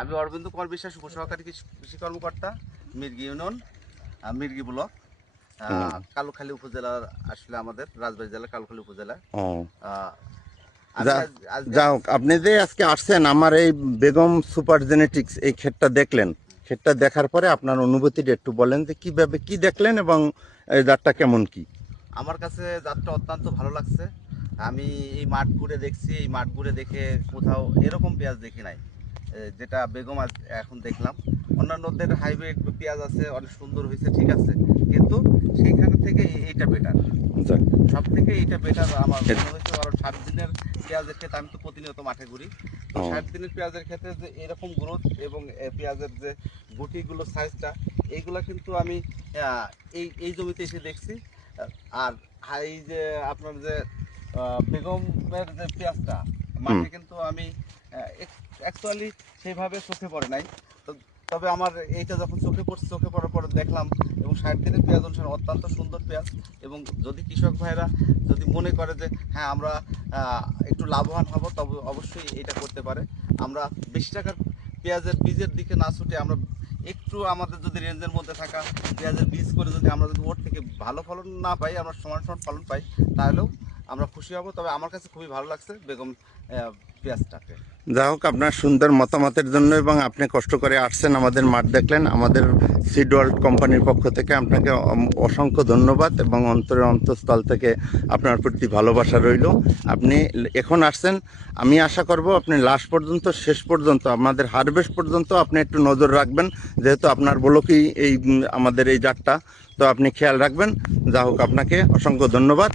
আমি অরবিন্দ কুমার বিশ্বাস, উপসহকারী কৃষি কর্মকর্তা, মির্গি ইউনিয়ন, মির্গি ব্লক, কালুখালী উপজেলার, আসলে আমাদের রাজবাড়ী জেলার কালুখালী উপজেলা। যাও, আপনি যে আজকে আসছেন আমার এই বেগম সুপার জেনেটিক্স এই ক্ষেতটা দেখলেন, ক্ষেতটা দেখার পরে আপনার অনুভূতিটা একটু বলেন যে কিভাবে কি দেখলেন এবং এই জাতটা কেমন কি। আমার কাছে জাতটা অত্যন্ত ভালো লাগছে। আমি এই মাঠ ঘুরে দেখছি, এই মাঠ ঘুরে দেখে কোথাও এরকম পেঁয়াজ দেখি নাই যেটা বেগম আজ এখন দেখলাম। অন্যান্যদের হাইব্রিড পেঁয়াজ আছে, অনেক সুন্দর হয়েছে, ঠিক আছে, কিন্তু সেইখান থেকে এইটা বেটার, সব থেকে এইটা বেটার আমার মনে হয়েছে। কারণ 60 দিনের পেঁয়াজের ক্ষেত্রে আমি তো প্রতিনিয়ত মাঠে ঘুরি, তো 60 দিনের পেঁয়াজের ক্ষেত্রে যে এরকম গ্রোথ এবং পেঁয়াজের যে গুটিগুলো সাইজটা, এইগুলা কিন্তু আমি এই জমিতে এসে দেখছি। আর এই যে আপনার যে বেগমের যে পেঁয়াজটা মাঠে কিন্তু আমি অ্যাকচুয়ালি সেইভাবে চোখে পড়ে নাই। তবে আমার এইটা যখন চোখে পড়ছে, চোখে পড়ার পরে দেখলাম এবং 60 দিনের পেঁয়াজ অনুসারে অত্যন্ত সুন্দর পেঁয়াজ। এবং যদি কৃষক ভাইরা যদি মনে করে যে হ্যাঁ আমরা একটু লাভবান হব, তবে অবশ্যই এটা করতে পারে। আমরা বেশি টাকার পেঁয়াজের বীজের দিকে না ছুটে আমরা একটু আমাদের যদি রেঞ্জের মধ্যে থাকা পেঁয়াজের বীজ করে যদি আমরা যদি ওর থেকে ভালো ফলন না পাই, আমরা সমান সমান ফলন পাই, তাহলেও আমরা খুশি হব। তবে আমার কাছে খুবই ভালো লাগছে বেগম পেঁয়াজটাকে। যা হোক, আপনার সুন্দর মতামতের জন্য এবং আপনি কষ্ট করে আসছেন, আমাদের মাঠ দেখলেন, আমাদের সিড ওয়ার্ল্ড কোম্পানির পক্ষ থেকে আপনাকে অসংখ্য ধন্যবাদ এবং অন্তরের অন্তঃস্থল থেকে আপনার প্রতি ভালোবাসা রইল। আপনি এখন আসছেন, আমি আশা করব আপনি লাস্ট পর্যন্ত, শেষ পর্যন্ত, আমাদের হারভেস্ট পর্যন্ত আপনি একটু নজর রাখবেন, যেহেতু আপনার বলকেই এই আমাদের এই জাতটা, তো আপনি খেয়াল রাখবেন। যা হোক, আপনাকে অসংখ্য ধন্যবাদ।